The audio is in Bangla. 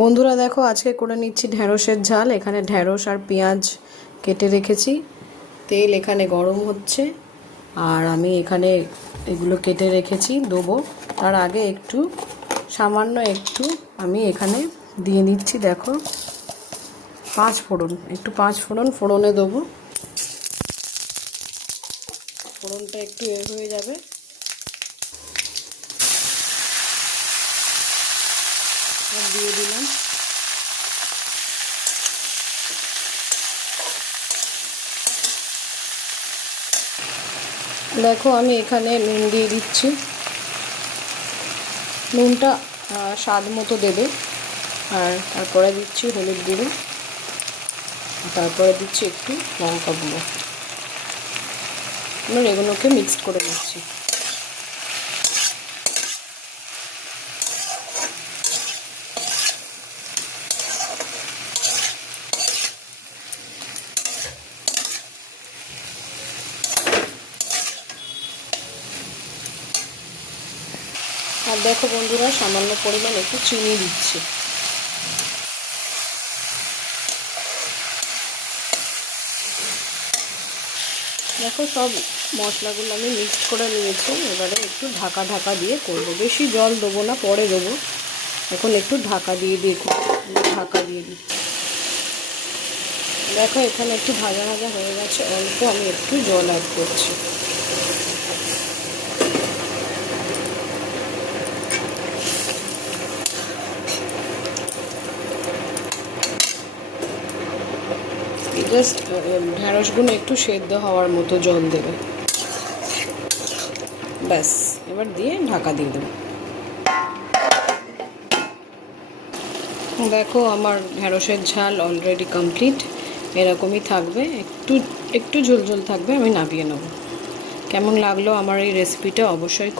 বন্ধুরা দেখো আজকে করে নিচ্ছি ঢ্যাঁড়সের ঝাল। এখানে ঢ্যাঁড়স আর পেঁয়াজ কেটে রেখেছি, তেল এখানে গরম হচ্ছে আর আমি এখানে এগুলো কেটে রেখেছি দেবো। তার আগে সামান্য একটু আমি এখানে দিয়ে নিচ্ছি, দেখো পাঁচ ফোড়ন ফোড়নে দেবো। ফোড়নটা একটু হয়ে যাবে, দিয়ে দিলাম। দেখো আমি এখানে নুন দিয়ে দিচ্ছি, নুনটা স্বাদ মতো দেবে। আর তারপরে দিচ্ছি হলুদ গুঁড়ো, তারপরে দিচ্ছি একটু লঙ্কা গুঁড়ো। এগুলোকে মিক্সড করে নিচ্ছি। আর দেখো বন্ধুরা, সামান্য পরিমাণ একটু চিনি দিচ্ছি। দেখো সব মশলাগুলো আমি মিক্সড করে নিয়েছি। এবারে একটু ঢাকা দিয়ে করব, বেশি জল দেবো না, পরে দেবো। এখন একটু ঢাকা দিয়ে দিচ্ছি। দেখো এখানে একটু ভাজা হয়ে গেছে, অল্প আমি একটু জল অ্যাড করছি। জাস্ট ঢ্যাঁড়সগুলো একটু সেদ্ধ হওয়ার মতো জল দেবে, ব্যাস। এবার দিয়ে ঢাকা দিয়ে দেবো। দেখো আমার ঢ্যাঁড়সের ঝাল অলরেডি কমপ্লিট। এরকমই থাকবে, একটু ঝোল থাকবে। আমি নামিয়ে নেব। কেমন লাগলো আমার এই রেসিপিটা অবশ্যই